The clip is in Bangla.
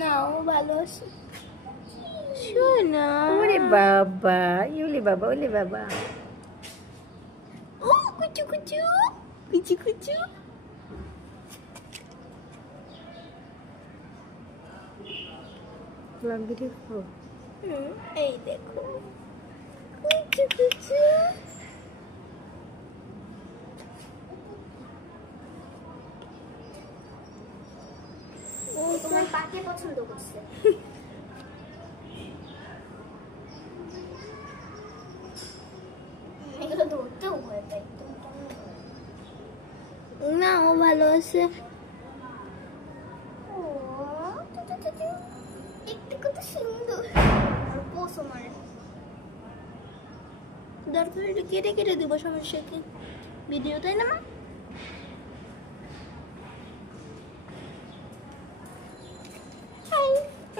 না ও ভালোবাসে শোনা। ওরে বাবা, ইউলি বাবা, ওলে বাবা। ও কুচু কুচু কুচু কুচু। এই দেখো কুচু কুচু। ও তোমার পাকে পছন্দ করছে। এগুলো ধরতেও ভয় পাই। না ও ভালোবাসে। ও একটু কত সুন্দর। আর পোষো মারে দরকার কেটে কেটে দিব, সমস্যা কি? ভিডিও তাই না মা?